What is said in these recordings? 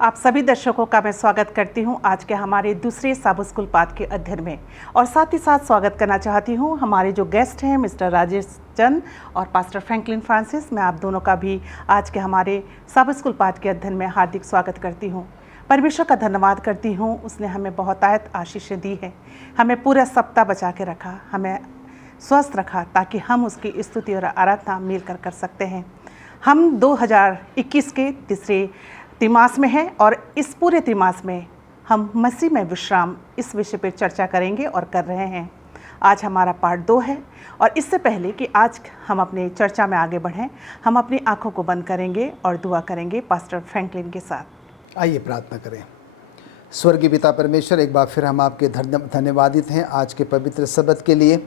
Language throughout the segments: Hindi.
आप सभी दर्शकों का मैं स्वागत करती हूं आज के हमारे दूसरे साबु स्कूल पाठ के अध्ययन में। और साथ ही साथ स्वागत करना चाहती हूं हमारे जो गेस्ट हैं मिस्टर राजेश चंद और पास्टर फ्रैंकलिन फ्रांसिस। मैं आप दोनों का भी आज के हमारे साबु स्कूल पाठ के अध्ययन में हार्दिक स्वागत करती हूं। परमेश्वर का धन्यवाद करती हूं, उसने हमें बहुतायत आशीषें दी है, हमें पूरा सप्ताह बचा के रखा, हमें स्वस्थ रखा ताकि हम उसकी स्तुति और आराधना मिलकर कर सकते हैं। हम 2021 के तीसरे तिमास में हैं और इस पूरे तिमास में हम मसीह में विश्राम इस विषय पर चर्चा करेंगे और कर रहे हैं। आज हमारा पार्ट 2 है और इससे पहले कि आज हम अपने चर्चा में आगे बढ़ें, हम अपनी आंखों को बंद करेंगे और दुआ करेंगे पास्टर फ्रैंकलिन के साथ। आइए प्रार्थना करें। स्वर्गीय पिता परमेश्वर, एक बार फिर हम आपके धन्यवादित हैं आज के पवित्र सबत के लिए।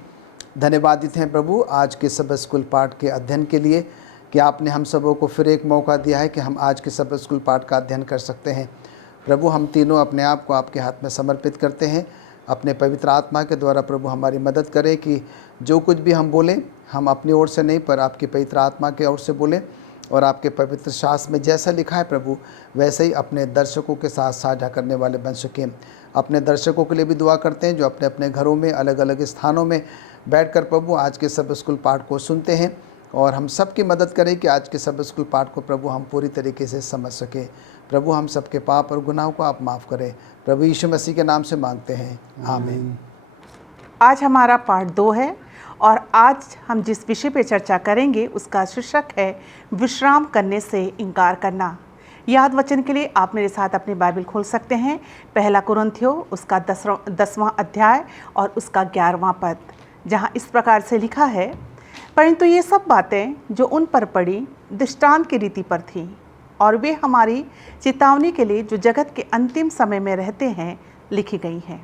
धन्यवादित हैं प्रभु आज के सबत स्कूल पाठ के अध्ययन के लिए कि आपने हम सबों को फिर एक मौका दिया है कि हम आज के सबत स्कूल पाठ का अध्ययन कर सकते हैं। प्रभु, हम तीनों अपने आप को आपके हाथ में समर्पित करते हैं। अपने पवित्र आत्मा के द्वारा प्रभु हमारी मदद करें कि जो कुछ भी हम बोलें हम अपनी ओर से नहीं पर आपकी पवित्र आत्मा की ओर से बोलें और आपके पवित्र शास्त्र में जैसा लिखा है प्रभु वैसे ही अपने दर्शकों के साथ साझा करने वाले बन सकें। अपने दर्शकों के लिए भी दुआ करते हैं जो अपने अपने घरों में अलग अलग स्थानों में बैठकर प्रभु आज के सबत स्कूल पाठ को सुनते हैं, और हम सब की मदद करें कि आज के सबत स्कूल पाठ को प्रभु हम पूरी तरीके से समझ सकें। प्रभु, हम सबके पाप और गुनाहों को आप माफ़ करें। प्रभु यीशु मसीह के नाम से मांगते हैं, आमीन। आज हमारा पार्ट 2 है और आज हम जिस विषय पे चर्चा करेंगे उसका शीर्षक है विश्राम करने से इनकार करना। याद वचन के लिए आप मेरे साथ अपनी बाइबल खोल सकते हैं। पहला कुरिन्थियों उसका 10वां अध्याय और उसका 11वां पद, जहाँ इस प्रकार से लिखा है, परंतु ये सब बातें जो उन पर पड़ी दृष्टांत की रीति पर थीं और वे हमारी चेतावनी के लिए जो जगत के अंतिम समय में रहते हैं लिखी गई हैं।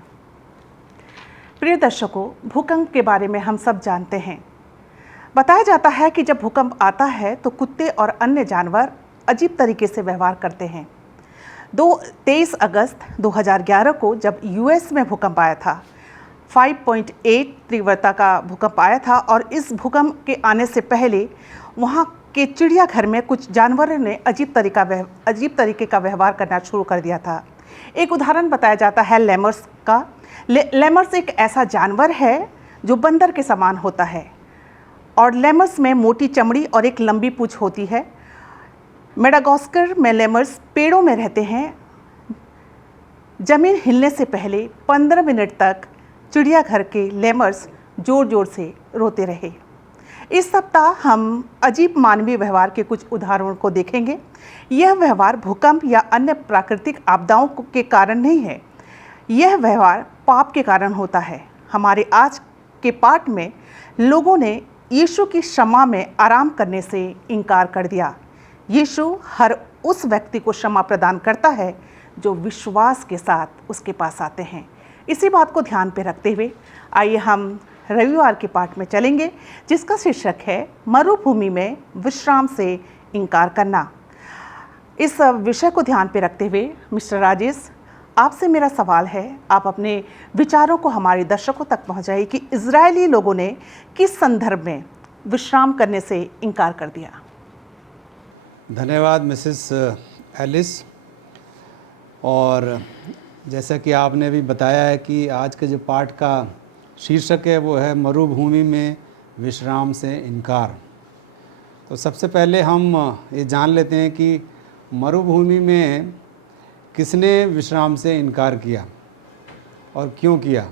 प्रिय दर्शकों, भूकंप के बारे में हम सब जानते हैं। बताया जाता है कि जब भूकंप आता है तो कुत्ते और अन्य जानवर अजीब तरीके से व्यवहार करते हैं। 23 अगस्त 2011 को जब यूएस में भूकंप आया था, 5.8 तीव्रता का भूकंप आया था और इस भूकंप के आने से पहले वहाँ के चिड़ियाघर में कुछ जानवरों ने अजीब तरीके का व्यवहार करना शुरू कर दिया था। एक उदाहरण बताया जाता है लेमर्स का। लेमर्स एक ऐसा जानवर है जो बंदर के समान होता है और लेमर्स में मोटी चमड़ी और एक लंबी पूंछ होती है। मेडागास्कर में लेमर्स पेड़ों में रहते हैं। जमीन हिलने से पहले 15 मिनट तक चिड़ियाघर के लेमर्स जोर जोर से रोते रहे। इस सप्ताह हम अजीब मानवीय व्यवहार के कुछ उदाहरणों को देखेंगे। यह व्यवहार भूकंप या अन्य प्राकृतिक आपदाओं के कारण नहीं है, यह व्यवहार पाप के कारण होता है। हमारे आज के पाठ में लोगों ने यीशु की क्षमा में आराम करने से इनकार कर दिया। यीशु हर उस व्यक्ति को क्षमा प्रदान करता है जो विश्वास के साथ उसके पास आते हैं। इसी बात को ध्यान पे रखते हुए आइए हम रविवार के पाठ में चलेंगे, जिसका शीर्षक है मरुभूमि में विश्राम से इनकार करना। इस विषय को ध्यान पे रखते हुए मिस्टर राजेश, आपसे मेरा सवाल है, आप अपने विचारों को हमारे दर्शकों तक पहुंचाइए कि इजरायली लोगों ने किस संदर्भ में विश्राम करने से इनकार कर दिया। धन्यवाद मिसेस एलिस। और जैसा कि आपने भी बताया है कि आज के जो पाठ का शीर्षक है वो है मरुभूमि में विश्राम से इनकार। तो सबसे पहले हम ये जान लेते हैं कि मरुभूमि में किसने विश्राम से इनकार किया और क्यों किया,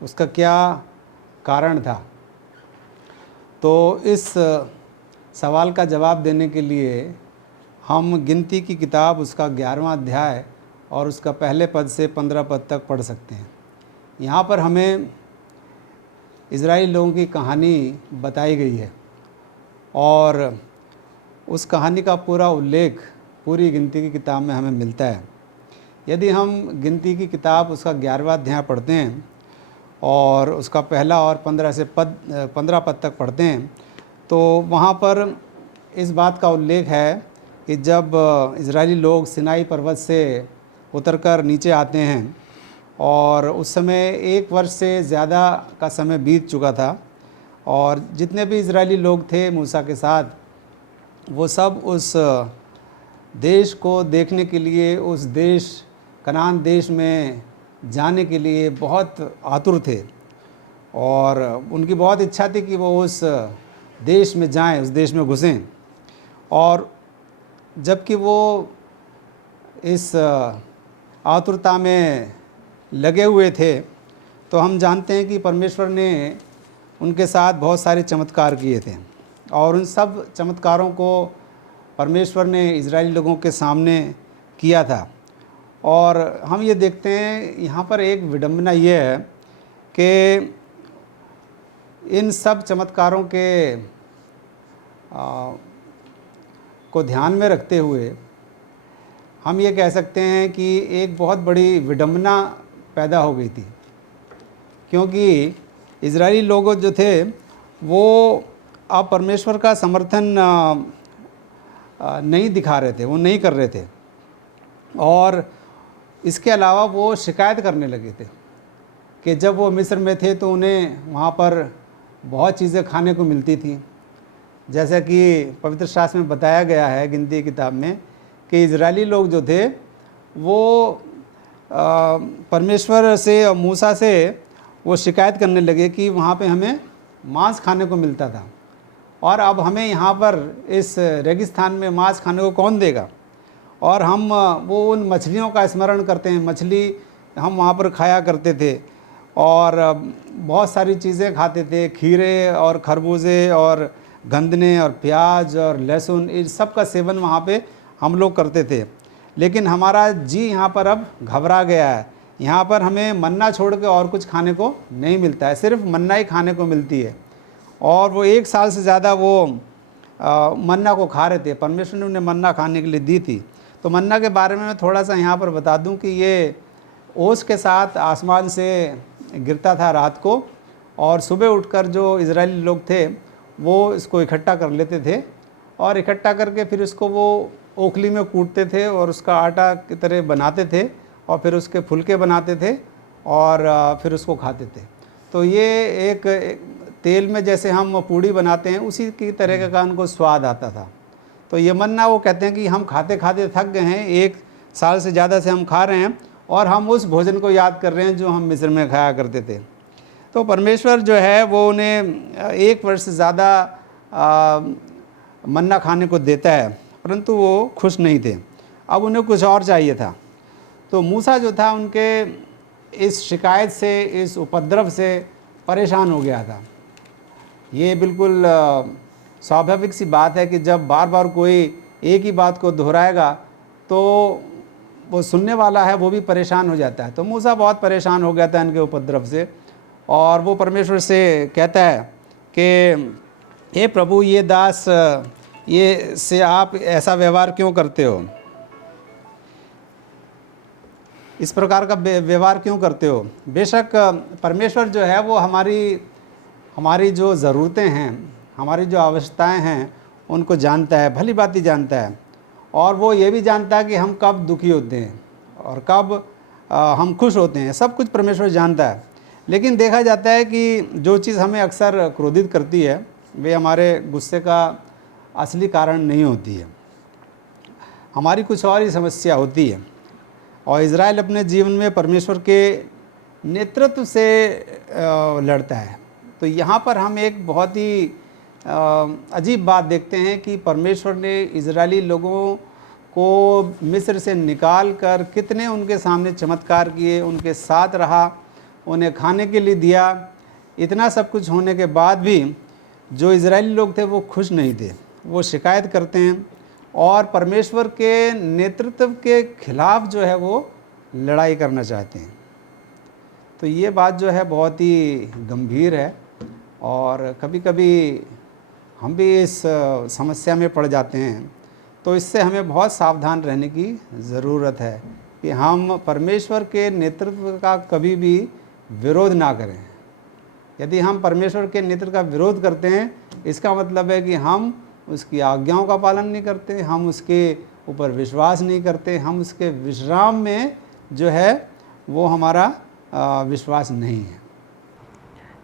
उसका क्या कारण था। तो इस सवाल का जवाब देने के लिए हम गिनती की किताब उसका 11वां अध्याय और उसका पहले पद से 15 पद तक पढ़ सकते हैं। यहाँ पर हमें इजराइली लोगों की कहानी बताई गई है और उस कहानी का पूरा उल्लेख पूरी गिनती की किताब में हमें मिलता है। यदि हम गिनती की किताब उसका 11वां अध्याय पढ़ते हैं और उसका पहला और 15 पद तक पढ़ते हैं तो वहाँ पर इस बात का उल्लेख है कि जब इजरायली लोग सिनाई पर्वत से उतरकर नीचे आते हैं और उस समय 1 वर्ष से ज़्यादा का समय बीत चुका था और जितने भी इजरायली लोग थे मूसा के साथ वो सब उस देश को देखने के लिए, उस देश कनान देश में जाने के लिए बहुत आतुर थे और उनकी बहुत इच्छा थी कि वो उस देश में जाएं, उस देश में घुसें। और जबकि वो इस आतुरता में लगे हुए थे, तो हम जानते हैं कि परमेश्वर ने उनके साथ बहुत सारे चमत्कार किए थे और उन सब चमत्कारों को परमेश्वर ने इजरायली लोगों के सामने किया था। और हम ये देखते हैं यहाँ पर एक विडंबना ये है कि इन सब चमत्कारों के को ध्यान में रखते हुए हम ये कह सकते हैं कि एक बहुत बड़ी विडंबना पैदा हो गई थी, क्योंकि इजरायली लोग जो थे वो अब परमेश्वर का समर्थन नहीं दिखा रहे थे, वो नहीं कर रहे थे। और इसके अलावा वो शिकायत करने लगे थे कि जब वो मिस्र में थे तो उन्हें वहाँ पर बहुत चीज़ें खाने को मिलती थी। जैसा कि पवित्र शास्त्र में बताया गया है, गिनती की किताब में, कि इजरायली लोग जो थे वो परमेश्वर से और मूसा से वो शिकायत करने लगे कि वहाँ पे हमें मांस खाने को मिलता था और अब हमें यहाँ पर इस रेगिस्तान में मांस खाने को कौन देगा। और हम वो उन मछलियों का स्मरण करते हैं, मछली हम वहाँ पर खाया करते थे और बहुत सारी चीज़ें खाते थे, खीरे और खरबूजे और गंदने और प्याज और लहसुन, इन सब का सेवन वहाँ पे हम लोग करते थे। लेकिन हमारा जी यहाँ पर अब घबरा गया है, यहाँ पर हमें मन्ना छोड़ के और कुछ खाने को नहीं मिलता है, सिर्फ मन्ना ही खाने को मिलती है। और वो 1 साल से ज़्यादा वो मन्ना को खा रहे थे, परमेश्वर ने उन्हें मन्ना खाने के लिए दी थी। तो मन्ना के बारे में मैं थोड़ा सा यहाँ पर बता दूँ कि ये ओस के साथ आसमान से गिरता था रात को, और सुबह उठकर जो इजरायली लोग थे वो इसको इकट्ठा कर लेते थे और इकट्ठा करके फिर इसको वो ओखली में कूटते थे और उसका आटा की तरह बनाते थे और फिर उसके फुलके बनाते थे और फिर उसको खाते थे। तो ये एक तेल में जैसे हम पूड़ी बनाते हैं उसी की तरह का उनको स्वाद आता था। तो ये मन्ना वो कहते हैं कि हम खाते खाते थक गए हैं, 1 साल से ज़्यादा से हम खा रहे हैं और हम उस भोजन को याद कर रहे हैं जो हम मिस्र में खाया करते थे। तो परमेश्वर जो है वो उन्हें 1 वर्ष से ज़्यादा मन्ना खाने को देता है, परंतु वो खुश नहीं थे, अब उन्हें कुछ और चाहिए था। तो मूसा जो था उनके इस शिकायत से, इस उपद्रव से परेशान हो गया था। ये बिल्कुल स्वाभाविक सी बात है कि जब बार बार कोई एक ही बात को दोहराएगा तो वो सुनने वाला है वो भी परेशान हो जाता है। तो मूसा बहुत परेशान हो गया था इनके उपद्रव से और वो परमेश्वर से कहता है कि हे प्रभु, ये दास ये से आप ऐसा व्यवहार क्यों करते हो, इस प्रकार का व्यवहार क्यों करते हो। बेशक परमेश्वर जो है वो हमारी जो ज़रूरतें हैं, हमारी जो आवश्यकताएं हैं उनको जानता है, भली बात ही जानता है। और वो ये भी जानता है कि हम कब दुखी होते हैं और कब हम खुश होते हैं, सब कुछ परमेश्वर जानता है। लेकिन देखा जाता है कि जो चीज़ हमें अक्सर क्रोधित करती है वे हमारे गुस्से का असली कारण नहीं होती है, हमारी कुछ और ही समस्या होती है। और इज़राइल अपने जीवन में परमेश्वर के नेतृत्व से लड़ता है। तो यहाँ पर हम एक बहुत ही अजीब बात देखते हैं कि परमेश्वर ने इजरायली लोगों को मिस्र से निकाल कर कितने उनके सामने चमत्कार किए, उनके साथ रहा, उन्हें खाने के लिए दिया। इतना सब कुछ होने के बाद भी जो इजरायली लोग थे वो खुश नहीं थे, वो शिकायत करते हैं और परमेश्वर के नेतृत्व के खिलाफ जो है वो लड़ाई करना चाहते हैं। तो ये बात जो है बहुत ही गंभीर है और कभी कभी हम भी इस समस्या में पड़ जाते हैं। तो इससे हमें बहुत सावधान रहने की ज़रूरत है कि हम परमेश्वर के नेतृत्व का कभी भी विरोध ना करें। यदि हम परमेश्वर के नेतृत्व का विरोध करते हैं इसका मतलब है कि हम उसकी आज्ञाओं का पालन नहीं करते, हम उसके ऊपर विश्वास नहीं करते, हम उसके विश्राम में जो है वो हमारा विश्वास नहीं है।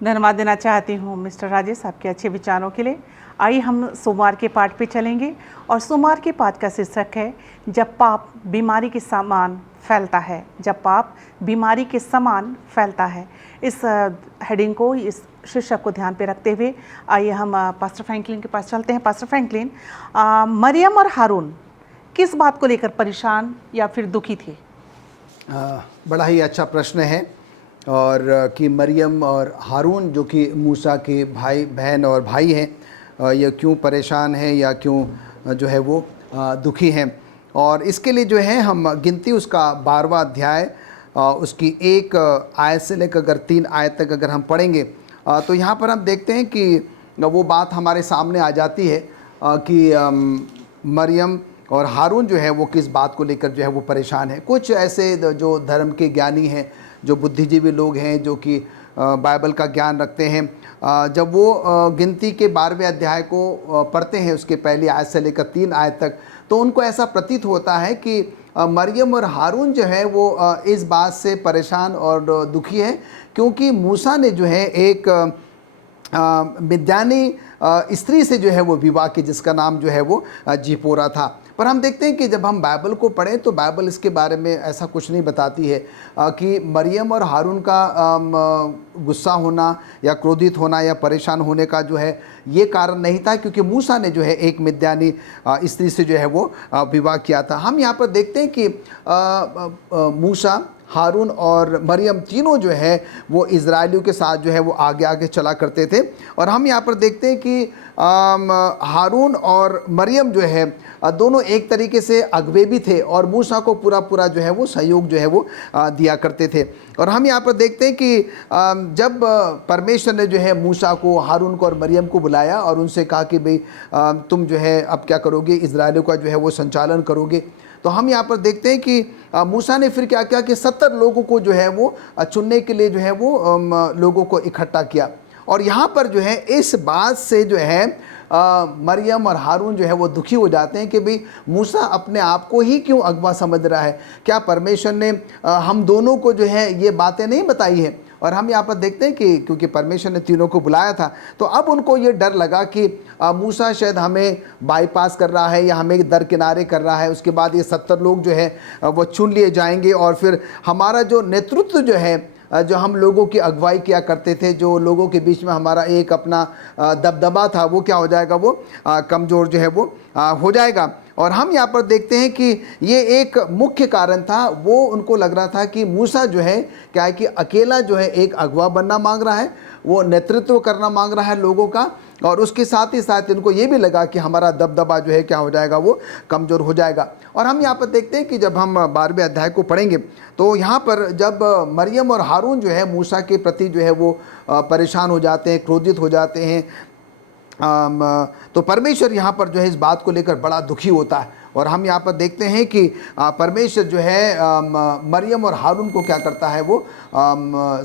धन्यवाद देना चाहती हूँ मिस्टर राजेश आपके अच्छे विचारों के लिए। आइए हम सोमवार के पाठ पे चलेंगे और सोमवार के पाठ का शीर्षक है जब पाप बीमारी के समान फैलता है। जब पाप बीमारी के समान फैलता है, इस हेडिंग को, इस शीर्षक को ध्यान पे रखते हुए आइए हम पास्टर फ्रैंकलिन के पास चलते हैं। पास्टर फ्रैंकलिन, मरियम और हारून किस बात को लेकर परेशान या फिर दुखी थे? बड़ा ही अच्छा प्रश्न है। और कि मरियम और हारून जो कि मूसा के भाई बहन और भाई हैं, ये क्यों परेशान हैं या क्यों जो है वो दुखी हैं। और इसके लिए जो है हम गिनती उसका 12वां अध्याय उसकी 1 आयत से लेकर अगर 3 आयत तक अगर हम पढ़ेंगे तो यहाँ पर हम देखते हैं कि वो बात हमारे सामने आ जाती है कि मरियम और हारून जो है वो किस बात को लेकर जो है वो परेशान है। कुछ ऐसे जो धर्म के ज्ञानी हैं, जो बुद्धिजीवी लोग हैं, जो कि बाइबल का ज्ञान रखते हैं, जब वो गिनती के 12वें अध्याय को पढ़ते हैं, उसके पहली आयत से लेकर 3 आयत तक, तो उनको ऐसा प्रतीत होता है कि मरियम और हारून जो है वो इस बात से परेशान और दुखी है क्योंकि मूसा ने जो है एक मिद्यानी स्त्री से जो है वो विवाह की, जिसका नाम जो है वो जिपोरा था। पर हम देखते हैं कि जब हम बाइबल को पढ़ें तो बाइबल इसके बारे में ऐसा कुछ नहीं बताती है कि मरियम और हारून का गुस्सा होना या क्रोधित होना या परेशान होने का जो है ये कारण नहीं था, क्योंकि मूसा ने जो है एक मिद्यानी स्त्री से जो है वो विवाह किया था। हम यहाँ पर देखते हैं कि मूसा, हारून और मरियम तीनों जो है वो इज़राइलियों के साथ जो है वो आगे आगे चला करते थे। और हम यहाँ पर देखते हैं कि हारून और मरियम जो है दोनों एक तरीके से अगवे भी थे और मूसा को पूरा पूरा जो है वो सहयोग जो है वो दिया करते थे। और हम यहाँ पर देखते हैं कि जब परमेश्वर ने जो है मूसा को, हारून को और मरियम को बुलाया और उनसे कहा कि भाई तुम जो है अब क्या करोगे, इज़राइलियों का जो है वो संचालन करोगे, तो हम यहाँ पर देखते हैं कि मूसा ने फिर क्या किया कि 70 लोगों को जो है वो चुनने के लिए जो है वो लोगों को इकट्ठा किया। और यहाँ पर जो है इस बात से जो है मरियम और हारून जो है वो दुखी हो जाते हैं कि भाई मूसा अपने आप को ही क्यों अगवा समझ रहा है, क्या परमेश्वर ने हम दोनों को जो है ये बातें नहीं बताई है। और हम यहाँ पर देखते हैं कि क्योंकि परमेश्वर ने तीनों को बुलाया था तो अब उनको ये डर लगा कि मूसा शायद हमें बाईपास कर रहा है या हमें दरकिनारे कर रहा है। उसके बाद ये 70 लोग जो है वो चुन लिए जाएंगे और फिर हमारा जो नेतृत्व जो है, जो हम लोगों की अगुवाई किया करते थे, जो लोगों के बीच में हमारा एक अपना दबदबा था, वो क्या हो जाएगा, वो कमज़ोर जो है वो हो जाएगा। और हम यहाँ पर देखते हैं कि ये एक मुख्य कारण था, वो उनको लग रहा था कि मूसा जो है क्या है कि अकेला जो है एक अगवा बनना मांग रहा है, वो नेतृत्व करना मांग रहा है लोगों का, और उसके साथ ही साथ इनको ये भी लगा कि हमारा दबदबा जो है क्या हो जाएगा, वो कमज़ोर हो जाएगा। और हम यहाँ पर देखते हैं कि जब हम 12वें अध्याय को पढ़ेंगे तो यहाँ पर जब मरियम और हारून जो है मूसा के प्रति जो है वो परेशान हो जाते हैं, क्रोधित हो जाते हैं, तो परमेश्वर यहाँ पर जो है इस बात को लेकर बड़ा दुखी होता है। और हम यहाँ पर देखते हैं कि परमेश्वर जो है मरियम और हारून को क्या करता है, वो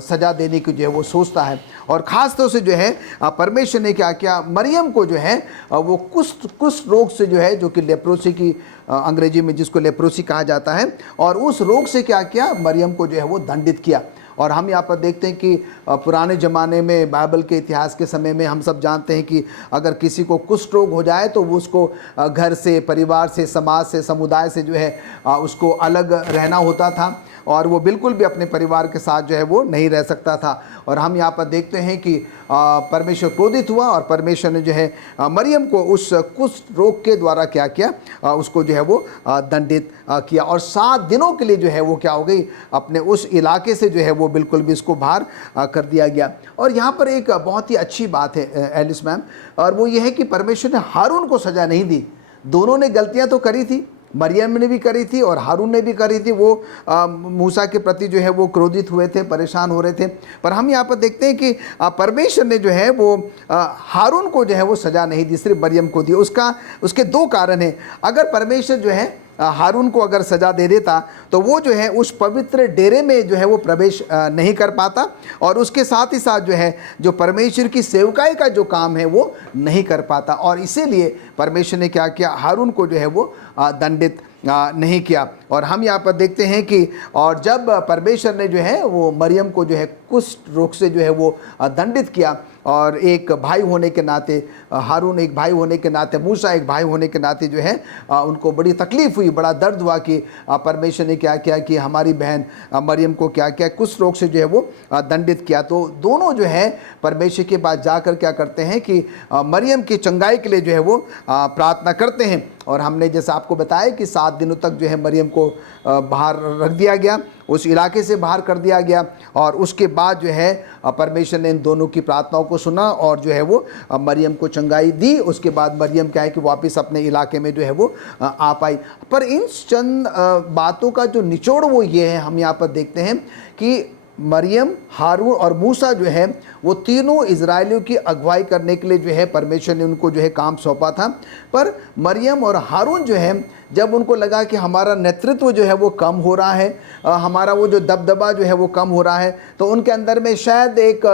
सज़ा देने की जो है वो सोचता है। और ख़ास तौर से जो है परमेश्वर ने क्या किया, मरियम को जो है वो कुष्ठ रोग से जो है, जो कि लेप्रोसी की अंग्रेजी में जिसको लेप्रोसी कहा जाता है, और उस रोग से क्या किया, मरियम को जो है वो दंडित किया। और हम यहाँ पर देखते हैं कि पुराने ज़माने में, बाइबल के इतिहास के समय में हम सब जानते हैं कि अगर किसी को कुष्ठ रोग हो जाए तो वो उसको घर से, परिवार से, समाज से, समुदाय से जो है उसको अलग रहना होता था और वो बिल्कुल भी अपने परिवार के साथ जो है वो नहीं रह सकता था। और हम यहाँ पर देखते हैं कि परमेश्वर क्रोधित हुआ और परमेश्वर ने जो है मरियम को उस कुष्ठ रोग के द्वारा क्या किया, उसको जो है वो दंडित किया और 7 दिनों के लिए जो है वो क्या हो गई, अपने उस इलाके से जो है वो बिल्कुल भी इसको बाहर कर दिया गया। और यहाँ पर एक बहुत ही अच्छी बात है एलिस मैम, और वो ये है कि परमेश्वर ने हारून को सज़ा नहीं दी। दोनों ने गलतियाँ तो करी थी, मरियम ने भी करी थी और हारून ने भी करी थी। वो मूसा के प्रति जो है वो क्रोधित हुए थे, परेशान हो रहे थे। पर हम यहाँ पर देखते हैं कि परमेश्वर ने जो है वो हारून को जो है वो सज़ा नहीं दी, सिर्फ मरियम को दी। उसके 2 कारण हैं। अगर परमेश्वर जो है हारून को अगर सज़ा दे देता तो वो जो है उस पवित्र डेरे में जो है वो प्रवेश नहीं कर पाता, और उसके साथ ही साथ जो है जो परमेश्वर की सेवकाई का जो काम है वो नहीं कर पाता। और इसीलिए परमेश्वर ने क्या किया, हारून को जो है वो दंडित नहीं किया। और हम यहाँ पर देखते हैं कि और जब परमेश्वर ने जो है वो मरियम को जो है कुष्ठ रोग से जो है वो दंडित किया, और एक भाई होने के नाते हारून एक भाई होने के नाते, मूसा एक भाई होने के नाते जो है उनको बड़ी तकलीफ़ हुई, बड़ा दर्द हुआ कि परमेश्वर ने क्या किया कि हमारी बहन मरियम को क्या किया, कुछ रोग से जो है वो दंडित किया। तो दोनों जो है परमेश्वर के पास जाकर क्या करते हैं कि मरियम की चंगाई के लिए जो है वो प्रार्थना करते हैं। और हमने जैसा आपको बताया कि 7 दिनों तक जो है मरियम को बाहर रख दिया गया, उस इलाके से बाहर कर दिया गया। और उसके बाद जो है परमेश्वर ने इन दोनों की प्रार्थनाओं को सुना और जो है वो मरियम को चंगाई दी। उसके बाद मरियम क्या है कि वापस अपने इलाके में जो है वो आ पाई। पर इन चंद बातों का जो निचोड़ वो ये है, हम यहाँ पर देखते हैं कि मरियम, हारून और मूसा जो है वो तीनों इजरायलियों की अगुवाई करने के लिए जो है परमेश्वर ने उनको जो है काम सौंपा था। पर मरियम और हारून जो है जब उनको लगा कि हमारा नेतृत्व जो है वो कम हो रहा है, हमारा वो जो दबदबा जो है वो कम हो रहा है, तो उनके अंदर में शायद एक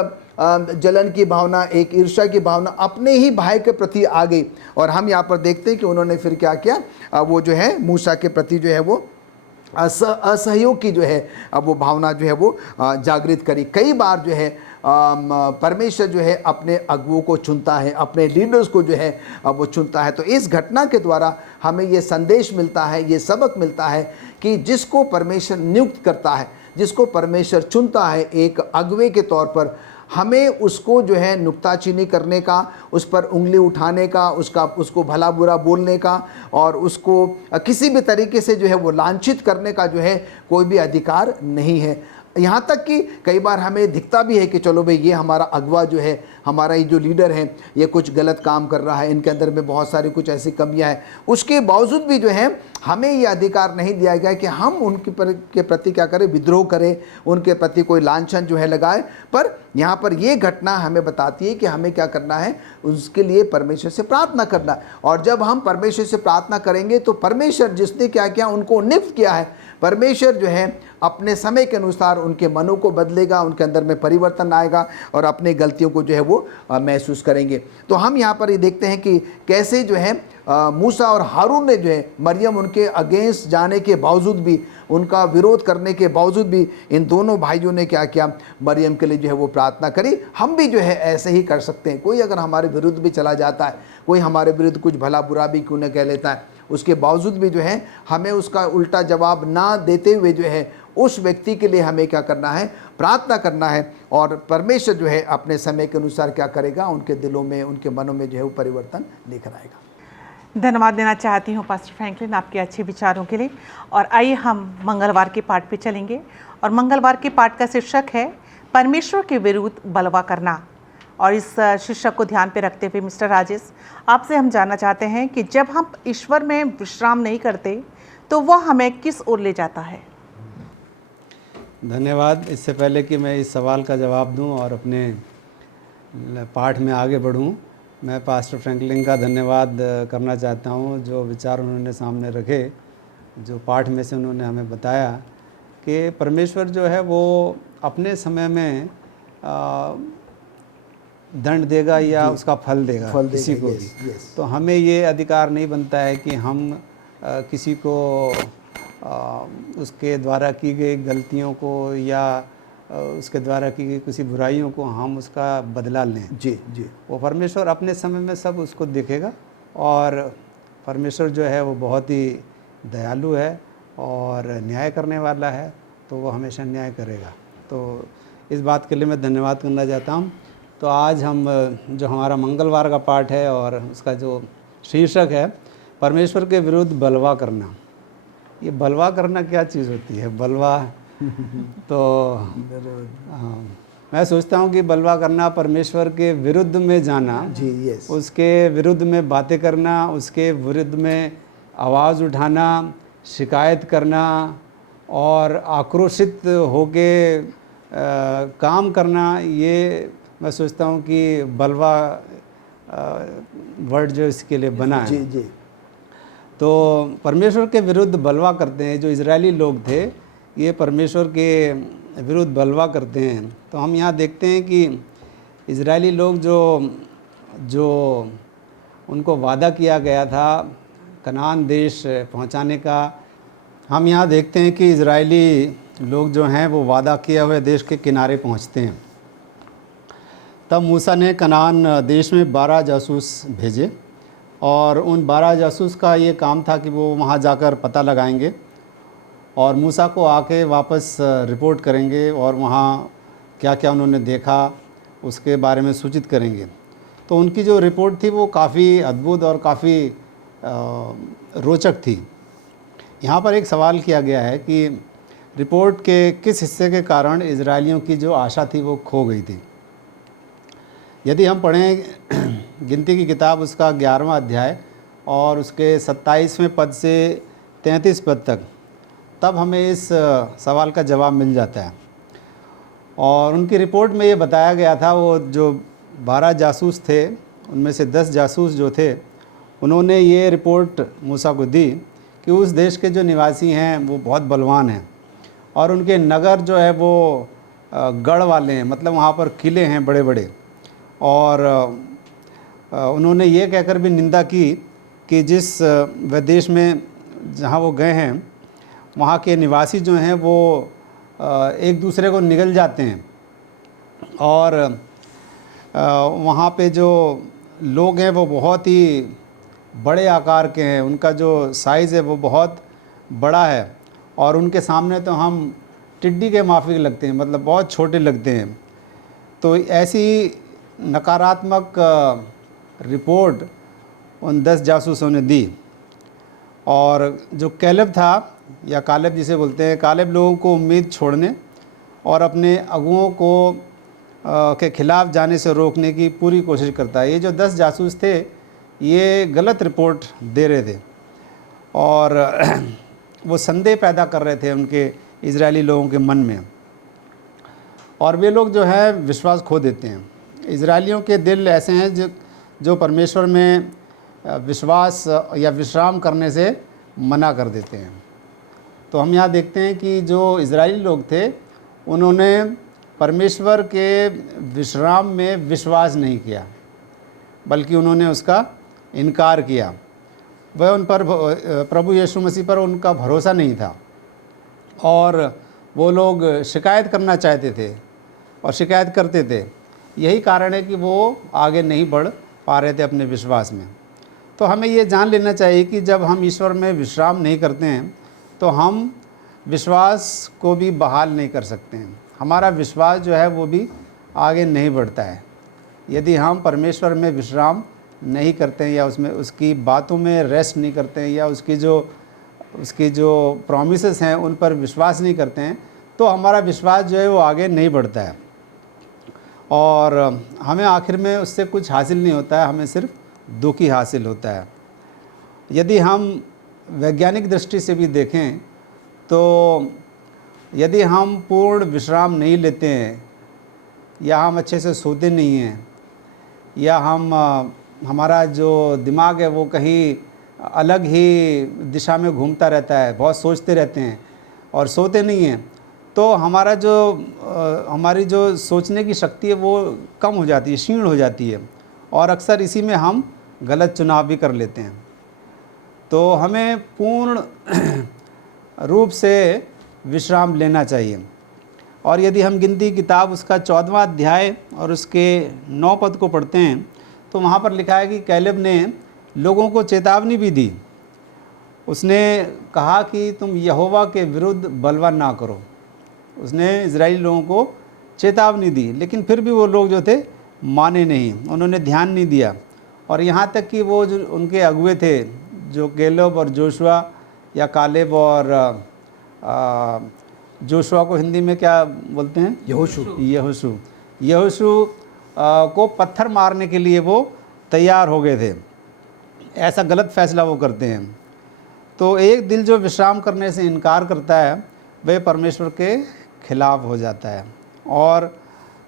जलन की भावना, एक ईर्ष्या की भावना अपने ही भाई के प्रति आ गई। और हम यहाँ पर देखते हैं कि उन्होंने फिर क्या किया, वो जो है मूसा के प्रति जो है वो असहयोग की जो है अब वो भावना जो है वो जागृत करी। कई बार जो है परमेश्वर जो है अपने अगुओं को चुनता है, अपने लीडर्स को जो है वो चुनता है। तो इस घटना के द्वारा हमें ये संदेश मिलता है, ये सबक मिलता है कि जिसको परमेश्वर नियुक्त करता है, जिसको परमेश्वर चुनता है एक अगुवे के तौर पर, हमें उसको जो है नुक्ताचीनी करने का, उस पर उंगली उठाने का, उसको भला बुरा बोलने का और उसको किसी भी तरीके से जो है वो लांछित करने का जो है कोई भी अधिकार नहीं है। यहाँ तक कि कई बार हमें दिखता भी है कि चलो भाई ये हमारा अगवा जो है, हमारा ये जो लीडर है ये कुछ गलत काम कर रहा है, इनके अंदर में बहुत सारी कुछ ऐसी कमियां हैं। उसके बावजूद भी जो है हमें ये अधिकार नहीं दिया गया कि हम के प्रति क्या करें, विद्रोह करें, उनके प्रति कोई लांछन जो है लगाए। पर यहाँ पर ये घटना हमें बताती है कि हमें क्या करना है, उसके लिए परमेश्वर से प्रार्थना करना। और जब हम परमेश्वर से प्रार्थना करेंगे तो परमेश्वर जिसने क्या किया, उनको नियुक्त किया है, परमेश्वर जो है अपने समय के अनुसार उनके मनों को बदलेगा, उनके अंदर में परिवर्तन आएगा और अपनी गलतियों को जो है वो महसूस करेंगे। तो हम यहाँ पर ये देखते हैं कि कैसे जो है मूसा और हारून ने जो है मरियम उनके अगेंस्ट जाने के बावजूद भी, उनका विरोध करने के बावजूद भी इन दोनों भाइयों ने क्या किया, मरियम के लिए जो है वो प्रार्थना करी। हम भी जो है ऐसे ही कर सकते हैं। कोई अगर हमारे विरुद्ध भी चला जाता है, कोई हमारे विरुद्ध कुछ भला बुरा भी क्यों न कह लेता है, उसके बावजूद भी जो है हमें उसका उल्टा जवाब ना देते हुए जो है उस व्यक्ति के लिए हमें क्या करना है, प्रार्थना करना है। और परमेश्वर जो है अपने समय के अनुसार क्या करेगा, उनके दिलों में, उनके मनों में जो है वो परिवर्तन लेकर आएगा। धन्यवाद देना चाहती हूँ पास्टर फ्रैंकलिन आपके अच्छे विचारों के लिए। और आइए हम मंगलवार के पाठ पे चलेंगे और मंगलवार के पाठ का शीर्षक है परमेश्वर के विरुद्ध बलवा करना। और इस शीर्षक को ध्यान पे रखते हुए मिस्टर राजेश, आपसे हम जानना चाहते हैं कि जब हम ईश्वर में विश्राम नहीं करते तो वह हमें किस ओर ले जाता है। धन्यवाद। इससे पहले कि मैं इस सवाल का जवाब दूं और अपने पाठ में आगे बढ़ूं, मैं पास्टर फ्रैंकलिन का धन्यवाद करना चाहता हूं, जो विचार उन्होंने सामने रखे, जो पाठ में से उन्होंने हमें बताया कि परमेश्वर जो है वो अपने समय में दंड देगा या उसका फल देगा किसी को भी। तो हमें ये अधिकार नहीं बनता है कि हम किसी को उसके द्वारा की गई गलतियों को या उसके द्वारा की गई किसी बुराइयों को हम उसका बदला लें। जी जी, वो परमेश्वर अपने समय में सब उसको देखेगा। और परमेश्वर जो है वो बहुत ही दयालु है और न्याय करने वाला है, तो वो हमेशा न्याय करेगा। तो इस बात के लिए मैं धन्यवाद करना चाहता हूँ। तो आज हम जो हमारा मंगलवार का पाठ है और उसका जो शीर्षक है परमेश्वर के विरुद्ध बलवा करना। ये बलवा करना क्या चीज़ होती है? बलवा तो मैं सोचता हूँ कि बलवा करना परमेश्वर के विरुद्ध में जाना, जी, यस, उसके विरुद्ध में बातें करना, उसके विरुद्ध में आवाज़ उठाना, शिकायत करना और आक्रोशित होके काम करना, ये मैं सोचता हूँ कि बलवा वर्ड जो इसके लिए बना है। जी जी। तो परमेश्वर के विरुद्ध बलवा करते हैं। जो इजरायली लोग थे ये परमेश्वर के विरुद्ध बलवा करते हैं। तो हम यहाँ देखते हैं कि इजरायली लोग जो उनको वादा किया गया था कनान देश पहुँचाने का, हम यहाँ देखते हैं कि इजरायली लोग जो हैं वो वादा किए हुए देश के किनारे पहुँचते हैं। तब मूसा ने कनान देश में 12 जासूस भेजे और उन 12 जासूस का ये काम था कि वो वहाँ जाकर पता लगाएंगे और मूसा को आके वापस रिपोर्ट करेंगे और वहाँ क्या क्या उन्होंने देखा उसके बारे में सूचित करेंगे। तो उनकी जो रिपोर्ट थी वो काफ़ी अद्भुत और काफ़ी रोचक थी। यहाँ पर एक सवाल किया गया है कि रिपोर्ट के किस हिस्से के कारण इजरायलियों की जो आशा थी वो खो गई थी। यदि हम पढ़ें गिनती की किताब उसका 11वां अध्याय और उसके 27वें पद से 33 पद तक, तब हमें इस सवाल का जवाब मिल जाता है। और उनकी रिपोर्ट में ये बताया गया था, वो जो 12 जासूस थे उनमें से 10 जासूस जो थे उन्होंने ये रिपोर्ट मूसा को दी कि उस देश के जो निवासी हैं वो बहुत बलवान हैं और उनके नगर जो है वो गढ़ वाले हैं, मतलब वहाँ पर किले हैं बड़े बड़े। और उन्होंने ये कहकर भी निंदा की कि जिस वह देश में जहाँ वो गए हैं वहाँ के निवासी जो हैं वो एक दूसरे को निगल जाते हैं और वहाँ पे जो लोग हैं वो बहुत ही बड़े आकार के हैं, उनका जो साइज़ है वो बहुत बड़ा है और उनके सामने तो हम टिड्डी के माफिक लगते हैं, मतलब बहुत छोटे लगते हैं। तो ऐसी नकारात्मक रिपोर्ट उन 10 जासूसों ने दी। और जो कैलेब था या कालेब जिसे बोलते हैं, कालेब लोगों को उम्मीद छोड़ने और अपने अगुओं को के खिलाफ़ जाने से रोकने की पूरी कोशिश करता है। ये जो 10 जासूस थे ये गलत रिपोर्ट दे रहे थे और वो संदेह पैदा कर रहे थे उनके इजरायली लोगों के मन में और वे लोग जो है विश्वास खो देते हैं। इजरायलियों के दिल ऐसे हैं जो परमेश्वर में विश्वास या विश्राम करने से मना कर देते हैं। तो हम यहाँ देखते हैं कि जो इजरायली लोग थे उन्होंने परमेश्वर के विश्राम में विश्वास नहीं किया, बल्कि उन्होंने उसका इनकार किया। वह उन पर प्रभु यीशु मसीह पर उनका भरोसा नहीं था और वो लोग शिकायत करना चाहते थे और शिकायत करते थे। यही कारण है कि वो आगे नहीं बढ़ पा रहे थे अपने विश्वास में। तो हमें ये जान लेना चाहिए कि जब हम ईश्वर में विश्राम नहीं करते हैं तो हम विश्वास को भी बहाल नहीं कर सकते हैं। हमारा विश्वास जो है वो भी आगे नहीं बढ़ता है यदि हम परमेश्वर में विश्राम नहीं करते हैं या उसमें उसकी बातों में रेस्ट नहीं करते हैं या उसकी जो प्रॉमिसेस हैं उन पर विश्वास नहीं करते हैं, तो हमारा विश्वास जो है वो आगे नहीं बढ़ता है और हमें आखिर में उससे कुछ हासिल नहीं होता है, हमें सिर्फ दुख ही हासिल होता है। यदि हम वैज्ञानिक दृष्टि से भी देखें तो यदि हम पूर्ण विश्राम नहीं लेते हैं या हम अच्छे से सोते नहीं हैं या हमारा जो दिमाग है वो कहीं अलग ही दिशा में घूमता रहता है, बहुत सोचते रहते हैं और सोते नहीं हैं, तो हमारी जो सोचने की शक्ति है वो कम हो जाती है, क्षीण हो जाती है और अक्सर इसी में हम गलत चुनाव भी कर लेते हैं। तो हमें पूर्ण रूप से विश्राम लेना चाहिए। और यदि हम गिनती किताब उसका 14वां अध्याय और उसके 9 पद को पढ़ते हैं तो वहाँ पर लिखा है कि कैलेब ने लोगों को चेतावनी भी दी। उसने कहा कि तुम यहोवा के विरुद्ध बलवा ना करो। उसने इजरायली लोगों को चेतावनी दी, लेकिन फिर भी वो लोग जो थे माने नहीं, उन्होंने ध्यान नहीं दिया। और यहाँ तक कि वो जो उनके अगुए थे, जो कैलेब और जोशुआ या कालेब और जोशुआ को हिंदी में क्या बोलते हैं, यहोशू को पत्थर मारने के लिए वो तैयार हो गए थे। ऐसा गलत फैसला वो करते हैं। तो एक दिल जो विश्राम करने से इनकार करता है वह परमेश्वर के खिलाफ हो जाता है और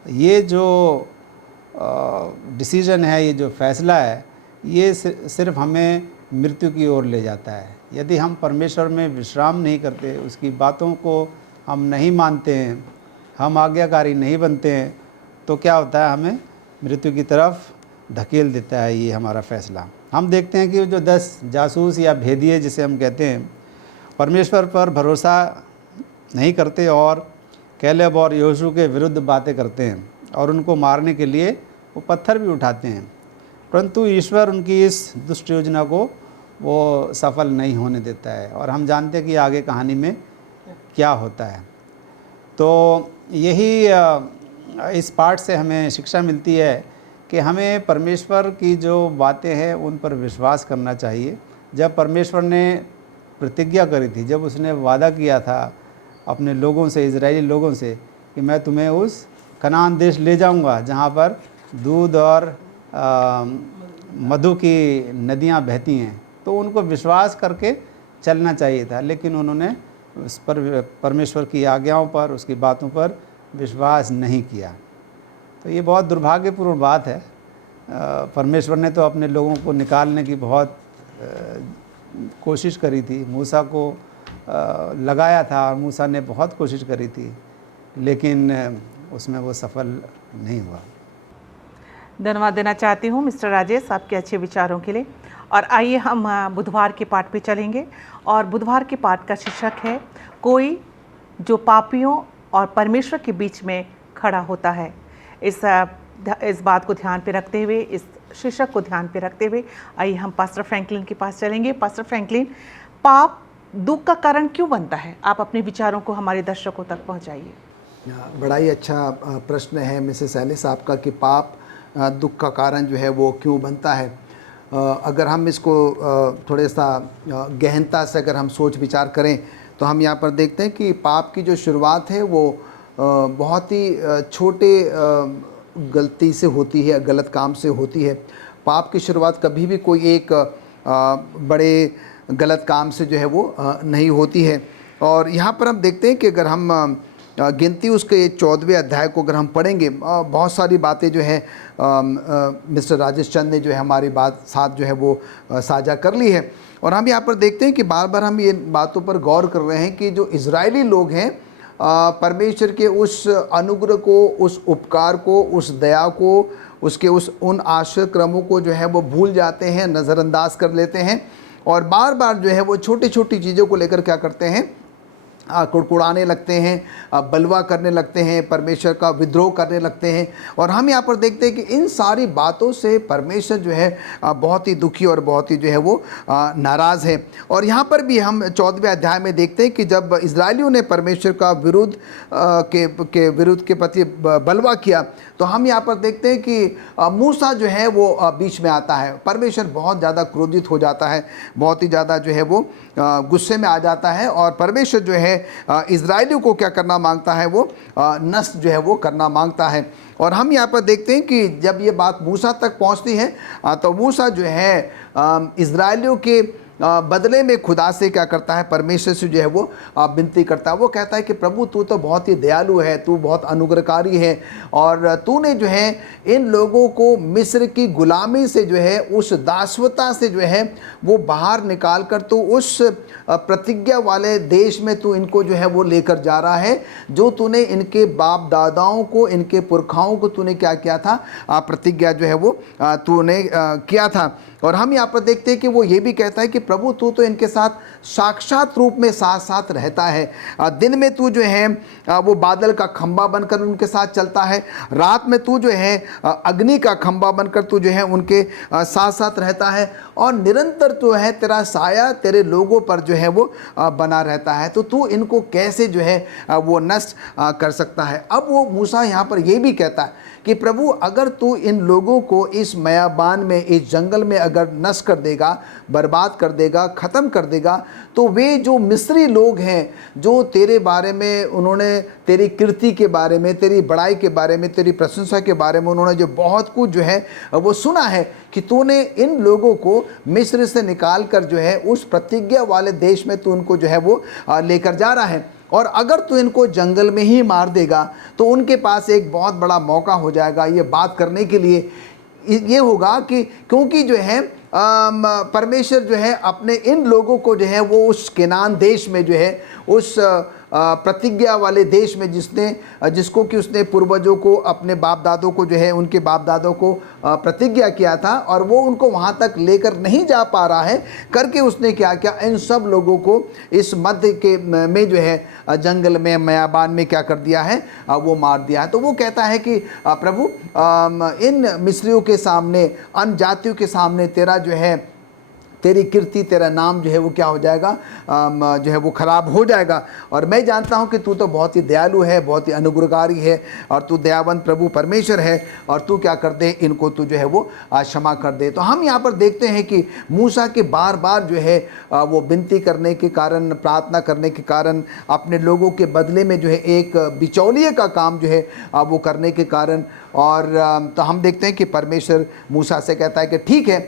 ये जो डिसीजन है, ये जो फैसला है, ये सिर्फ हमें मृत्यु की ओर ले जाता है। यदि हम परमेश्वर में विश्राम नहीं करते, उसकी बातों को हम नहीं मानते हैं, हम आज्ञाकारी नहीं बनते हैं, तो क्या होता है, हमें मृत्यु की तरफ धकेल देता है ये हमारा फैसला। हम देखते हैं कि जो 10 जासूस या भेदिए जिसे हम कहते हैं, परमेश्वर पर भरोसा नहीं करते और कैलेब और यहोशू के विरुद्ध बातें करते हैं और उनको मारने के लिए वो पत्थर भी उठाते हैं, परंतु ईश्वर उनकी इस दुष्ट योजना को वो सफल नहीं होने देता है। और हम जानते हैं कि आगे कहानी में क्या होता है। तो यही इस पाठ से हमें शिक्षा मिलती है कि हमें परमेश्वर की जो बातें हैं उन पर विश्वास करना चाहिए। जब परमेश्वर ने प्रतिज्ञा करी थी, जब उसने वादा किया था अपने लोगों से, इजरायली लोगों से, कि मैं तुम्हें उस कनान देश ले जाऊंगा जहाँ पर दूध और मधु की नदियाँ बहती हैं, तो उनको विश्वास करके चलना चाहिए था। लेकिन उन्होंने उस पर, परमेश्वर की आज्ञाओं पर, उसकी बातों पर विश्वास नहीं किया। तो ये बहुत दुर्भाग्यपूर्ण बात है। परमेश्वर ने तो अपने लोगों को निकालने की बहुत कोशिश करी थी, मूसा को लगाया था और मूसा ने बहुत कोशिश करी थी, लेकिन उसमें वो सफल नहीं हुआ। धन्यवाद देना चाहती हूँ मिस्टर राजेश आपके अच्छे विचारों के लिए। और आइए हम बुधवार के पाठ पे चलेंगे, और बुधवार के पाठ का शीर्षक है कोई जो पापियों और परमेश्वर के बीच में खड़ा होता है। इस बात को ध्यान पे रखते हुए, इस शीर्षक को ध्यान पे रखते हुए आइए हम पास्टर फ्रैंकलिन के पास चलेंगे। पास्टर फ्रैंकलिन, पाप दुख का कारण क्यों बनता है? आप अपने विचारों को हमारे दर्शकों तक पहुंचाइए। बड़ा ही अच्छा प्रश्न है मिसेस एलिस आपका कि पाप दुख का कारण जो है वो क्यों बनता है। अगर हम इसको थोड़े सा गहनता से अगर हम सोच विचार करें तो हम यहाँ पर देखते हैं कि पाप की जो शुरुआत है वो बहुत ही छोटे गलती से होती है, गलत काम से होती है। पाप की शुरुआत कभी भी कोई एक बड़े गलत काम से जो है वो नहीं होती है। और यहाँ पर हम देखते हैं कि अगर हम गिनती उसके 14वें अध्याय को अगर हम पढ़ेंगे, बहुत सारी बातें जो है मिस्टर राजेश चंद ने जो है हमारी बात साथ जो है वो साझा कर ली है। और हम यहाँ पर देखते हैं कि बार बार हम ये बातों पर गौर कर रहे हैं कि जो इजरायली लोग हैं परमेश्वर के उस अनुग्रह को, उस उपकार को, उस दया को, उसके उन आश्रयक्रमों को जो है वो भूल जाते हैं, नज़रअंदाज कर लेते हैं, और बार बार जो है वो छोटी छोटी चीज़ों को लेकर क्या करते हैं, कुड़कुड़ाने लगते हैं, बलवा करने लगते हैं, परमेश्वर का विद्रोह करने लगते हैं। और हम यहाँ पर देखते हैं कि इन सारी बातों से परमेश्वर जो है बहुत ही दुखी और बहुत ही जो है वो नाराज़ है। और यहाँ पर भी हम 14वें अध्याय में देखते हैं कि जब इजरायलियों ने परमेश्वर का विरुद्ध के प्रति बलवा किया, तो हम यहाँ पर देखते हैं कि मूसा जो है वो बीच में आता है। परमेश्वर बहुत ज़्यादा क्रोधित हो जाता है, बहुत ही ज़्यादा जो है वो गुस्से में आ जाता है, और परमेश्वर जो है इजरायलियों को क्या करना मांगता है, वो नष्ट जो है वो करना मांगता है। और हम यहाँ पर देखते हैं कि जब ये बात मूसा तक पहुँचती है तो मूसा जो है इजरायलियों के बदले में खुदा से क्या करता है, परमेश्वर से जो है वो विनती करता है। वो कहता है कि प्रभु तू तो बहुत ही दयालु है, तू बहुत अनुग्रहकारी है, और तूने जो है इन लोगों को मिस्र की गुलामी से जो है, उस दासवता से जो है वो बाहर निकाल कर तू उस प्रतिज्ञा वाले देश में तू इनको जो है वो लेकर जा रहा है, जो तूने इनके बाप दादाओं को, इनके पुरखाओं को तूने क्या किया था, प्रतिज्ञा जो है वो तूने किया था। और हम यहाँ पर देखते हैं कि वो ये भी कहता है कि प्रभु तू तो इनके साथ साक्षात रूप में साथ साथ रहता है। दिन में तू जो है वो बादल का खंबा बनकर उनके साथ चलता है, रात में तू जो है अग्नि का खंबा बनकर तू जो है उनके साथ साथ रहता है, और निरंतर तो है तेरा साया तेरे लोगों पर जो है वो बना रहता है। तो तू इनको कैसे जो है वो नष्ट कर सकता है। अब वो मूसा यहाँ पर ये भी कहता है कि प्रभु अगर तू इन लोगों को इस मयाबान में, इस जंगल में अगर नष्ट कर देगा, बर्बाद कर देगा, ख़त्म कर देगा, तो वे जो मिस्री लोग हैं, जो तेरे बारे में उन्होंने, तेरी कीर्ति के बारे में, तेरी बड़ाई के बारे में, तेरी प्रशंसा के बारे में उन्होंने जो बहुत कुछ जो है वो सुना है कि तूने इन लोगों को मिस्र से निकाल कर जो है उस प्रतिज्ञा वाले देश में तू उनको जो है वो लेकर जा रहा है, और अगर तू इनको जंगल में ही मार देगा तो उनके पास एक बहुत बड़ा मौका हो जाएगा ये बात करने के लिए। ये होगा कि क्योंकि जो है परमेश्वर जो है अपने इन लोगों को जो है वो उस केनान देश में जो है उस प्रतिज्ञा वाले देश में जिसको कि उसने पूर्वजों को, अपने बाप दादों को जो है, उनके बाप दादों को प्रतिज्ञा किया था और वो उनको वहाँ तक लेकर नहीं जा पा रहा है करके उसने क्या किया, इन सब लोगों को इस मध्य के में जो है जंगल में, मयाबान में क्या कर दिया है, वो मार दिया है। तो वो कहता है कि प्रभु इन मिस्रियों के सामने, अन्य जातियों के सामने तेरा जो है, तेरी कीर्ति, तेरा नाम जो है वो क्या हो जाएगा, जो है वो खराब हो जाएगा। और मैं जानता हूँ कि तू तो बहुत ही दयालु है, बहुत ही अनुग्रहकारी है और तू दयावंत प्रभु परमेश्वर है और तू क्या कर दे, इनको तू जो है वो क्षमा कर दे। तो हम यहाँ पर देखते हैं कि मूसा के बार बार जो है वो विनती करने के कारण, प्रार्थना करने के कारण, अपने लोगों के बदले में जो है एक बिचौलिए का काम जो है वो करने के कारण, और तो हम देखते हैं कि परमेश्वर मूसा से कहता है कि ठीक है,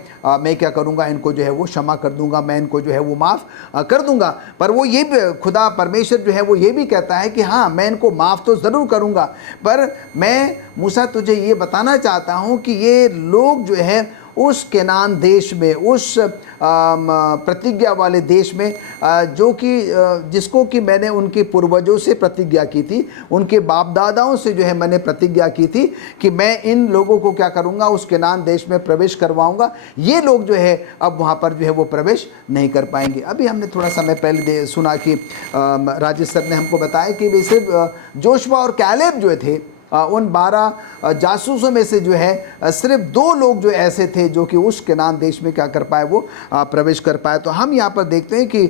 मैं क्या करूँगा, इनको जो है वो क्षमा कर दूंगा, मैं इनको जो है वो माफ़ कर दूंगा। पर वो ये भी, खुदा परमेश्वर जो है वो ये भी कहता है कि हाँ, मैं इनको माफ़ तो ज़रूर करूंगा, पर मैं मूसा तुझे ये बताना चाहता हूँ कि ये लोग जो है उस केनान देश में, उस प्रतिज्ञा वाले देश में, जो कि जिसको कि मैंने उनके पूर्वजों से प्रतिज्ञा की थी, उनके बाप दादाओं से जो है मैंने प्रतिज्ञा की थी कि मैं इन लोगों को क्या करूंगा, उस केनान देश में प्रवेश करवाऊंगा। ये लोग जो है अब वहाँ पर जो है वो प्रवेश नहीं कर पाएंगे। अभी हमने थोड़ा समय पहले सुना कि राजेश सर ने हमको बताया कि वैसे जोशुआ और कैलेब जो थे, उन 12 जासूसों में से जो है सिर्फ 2 लोग जो ऐसे थे जो कि उस केनान देश में क्या कर पाए, वो प्रवेश कर पाए। तो हम यहाँ पर देखते हैं कि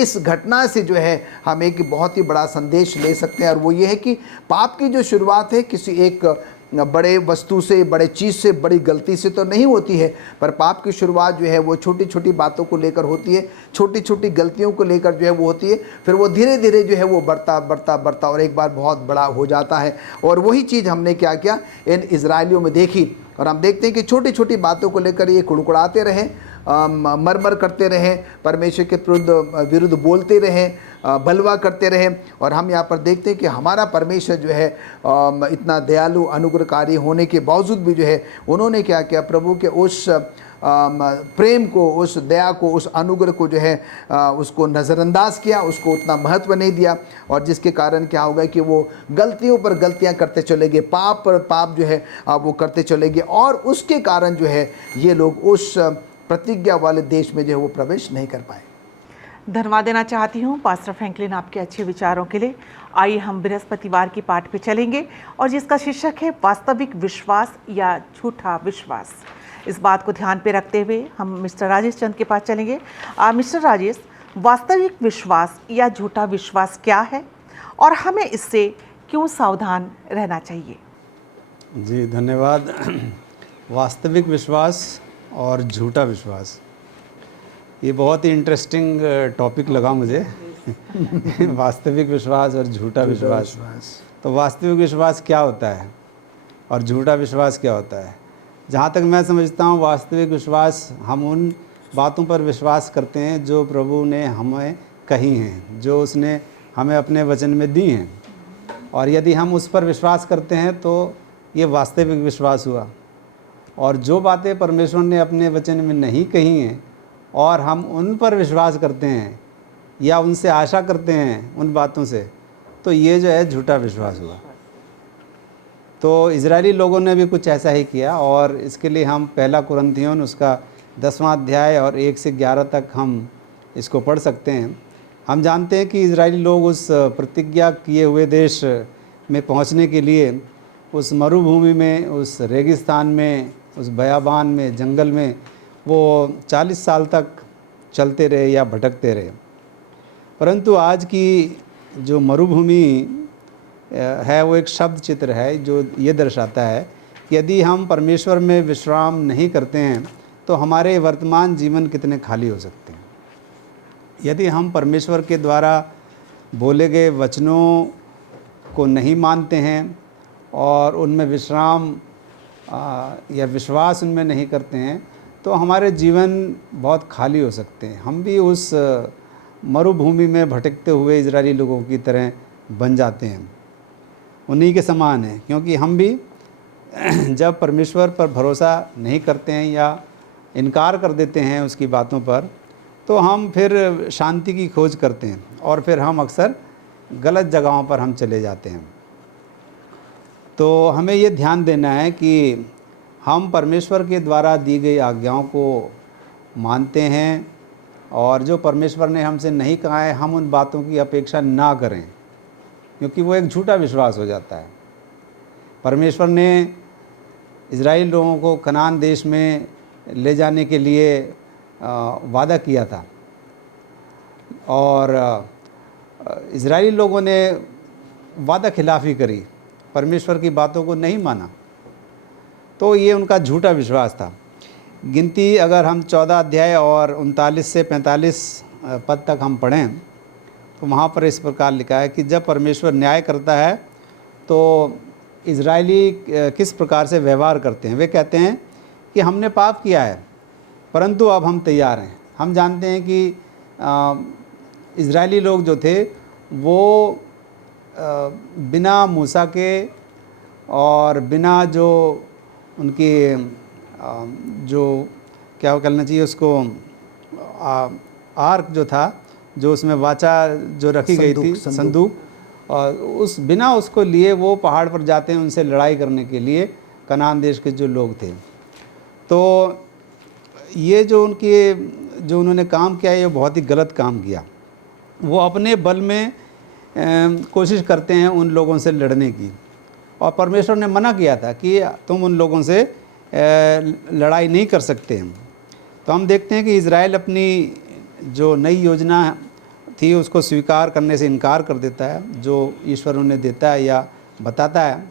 इस घटना से जो है हम एक बहुत ही बड़ा संदेश ले सकते हैं, और वो ये है कि पाप की जो शुरुआत है किसी एक बड़े वस्तु से, बड़े चीज़ से, बड़ी गलती से तो नहीं होती है, पर पाप की शुरुआत जो है वो छोटी छोटी बातों को लेकर होती है, छोटी छोटी गलतियों को लेकर जो है वो होती है, फिर वो धीरे धीरे जो है वो बढ़ता और एक बार बहुत बड़ा हो जाता है। और वही चीज़ हमने क्या किया, इन इजराइलियों में देखी, और हम देखते हैं कि छोटी छोटी बातों को लेकर ये कुड़कुड़ाते रहे, मरमर करते रहे, परमेश्वर के विरुद्ध बोलते रहे, बलवा करते रहे। और हम यहाँ पर देखते हैं कि हमारा परमेश्वर जो है इतना दयालु, अनुग्रहकारी होने के बावजूद भी जो है उन्होंने क्या किया, प्रभु के उस प्रेम को, उस दया को, उस अनुग्रह को जो है उसको नज़रअंदाज किया, उसको उतना महत्व नहीं दिया, और जिसके कारण क्या होगा कि वो गलतियों पर गलतियां करते चले गए, पाप पर पाप जो है वो करते चले गए, और उसके कारण जो है ये लोग उस प्रतिज्ञा वाले देश में जो है वो प्रवेश नहीं कर पाए। धन्यवाद देना चाहती हूँ पास्टर फ्रैंकलिन आपके अच्छे विचारों के लिए। आइए हम बृहस्पतिवार की पाठ पे चलेंगे, और जिसका शीर्षक है वास्तविक विश्वास या झूठा विश्वास। इस बात को ध्यान पे रखते हुए हम मिस्टर राजेश चंद के पास चलेंगे। मिस्टर राजेश, वास्तविक विश्वास या झूठा विश्वास क्या है और हमें इससे क्यों सावधान रहना चाहिए? जी धन्यवाद। वास्तविक विश्वास और झूठा विश्वास, ये बहुत ही इंटरेस्टिंग टॉपिक लगा मुझे। वास्तविक विश्वास और झूठा विश्वास। तो वास्तविक विश्वास क्या होता है और झूठा विश्वास क्या होता है? जहाँ तक मैं समझता हूँ, वास्तविक विश्वास, हम उन बातों पर विश्वास करते हैं जो प्रभु ने हमें कही हैं, जो उसने हमें अपने वचन में दी हैं, और यदि हम उस पर विश्वास करते हैं तो ये वास्तविक विश्वास हुआ। और जो बातें परमेश्वर ने अपने वचन में नहीं कही हैं और हम उन पर विश्वास करते हैं या उनसे आशा करते हैं उन बातों से, तो ये जो है झूठा विश्वास हुआ। तो इजरायली लोगों ने भी कुछ ऐसा ही किया, और इसके लिए हम पहला कुरिन्थियों उसका 10वां अध्याय और 1 से 11 तक हम इसको पढ़ सकते हैं। हम जानते हैं कि इजरायली लोग उस प्रतिज्ञा किए हुए देश में पहुंचने के लिए उस मरुभूमि में, उस रेगिस्तान में, उस बयाबान में, जंगल में वो 40 साल तक चलते रहे या भटकते रहे। परंतु आज की जो मरुभूमि है वो एक शब्द चित्र है जो ये दर्शाता है कि यदि हम परमेश्वर में विश्राम नहीं करते हैं तो हमारे वर्तमान जीवन कितने खाली हो सकते हैं। यदि हम परमेश्वर के द्वारा बोले गए वचनों को नहीं मानते हैं और उनमें विश्राम या विश्वास उनमें नहीं करते हैं तो हमारे जीवन बहुत खाली हो सकते हैं। हम भी उस मरुभूमि में भटकते हुए इजरायली लोगों की तरह बन जाते हैं, उन्हीं के समान हैं, क्योंकि हम भी जब परमेश्वर पर भरोसा नहीं करते हैं या इनकार कर देते हैं उसकी बातों पर, तो हम फिर शांति की खोज करते हैं और फिर हम अक्सर गलत जगहों पर हम चले जाते हैं। तो हमें ये ध्यान देना है कि हम परमेश्वर के द्वारा दी गई आज्ञाओं को मानते हैं, और जो परमेश्वर ने हमसे नहीं कहा है हम उन बातों की अपेक्षा ना करें, क्योंकि वो एक झूठा विश्वास हो जाता है। परमेश्वर ने इज़राइल लोगों को कनान देश में ले जाने के लिए वादा किया था, और इज़राइली लोगों ने वादा खिलाफ़ी करी, परमेश्वर की बातों को नहीं माना, तो ये उनका झूठा विश्वास था। गिनती अगर हम 14 अध्याय और 39 से 45 पद तक हम पढ़ें तो वहाँ पर इस प्रकार लिखा है कि जब परमेश्वर न्याय करता है तो इज़राइली किस प्रकार से व्यवहार करते हैं। वे कहते हैं कि हमने पाप किया है, परंतु अब हम तैयार हैं। हम जानते हैं कि इज़राइली लोग जो थे वो बिना मूसा के और बिना जो उनकी जो क्या कहना चाहिए उसको आर्क जो था, जो उसमें वाचा जो रखी गई थी, संदूक, और उस बिना उसको लिए वो पहाड़ पर जाते हैं उनसे लड़ाई करने के लिए, कनान देश के जो लोग थे। तो ये जो उन्होंने काम किया, ये बहुत ही गलत काम किया। वो अपने बल में कोशिश करते हैं उन लोगों से लड़ने की, और परमेश्वर ने मना किया था कि तुम उन लोगों से लड़ाई नहीं कर सकते हैं। तो हम देखते हैं कि इज़राइल अपनी जो नई योजना थी उसको स्वीकार करने से इनकार कर देता है, जो ईश्वर उन्हें देता है या बताता है।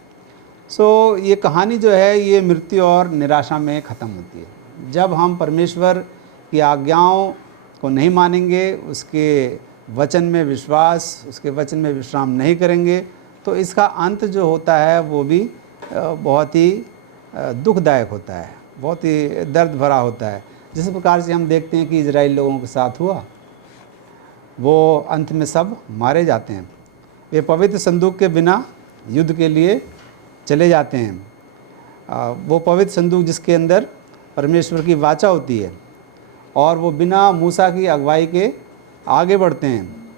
सो ये कहानी जो है ये मृत्यु और निराशा में ख़त्म होती है। जब हम परमेश्वर की आज्ञाओं को नहीं मानेंगे, उसके वचन में विश्वास, उसके वचन में विश्राम नहीं करेंगे, तो इसका अंत जो होता है वो भी बहुत ही दुखदायक होता है, बहुत ही दर्द भरा होता है। जिस प्रकार से हम देखते हैं कि इजराइल लोगों के साथ हुआ, वो अंत में सब मारे जाते हैं। वे पवित्र संदूक के बिना युद्ध के लिए चले जाते हैं। वो पवित्र संदूक जिसके अंदर परमेश्वर की वाचा होती है, और वो बिना मूसा की अगुवाई के आगे बढ़ते हैं।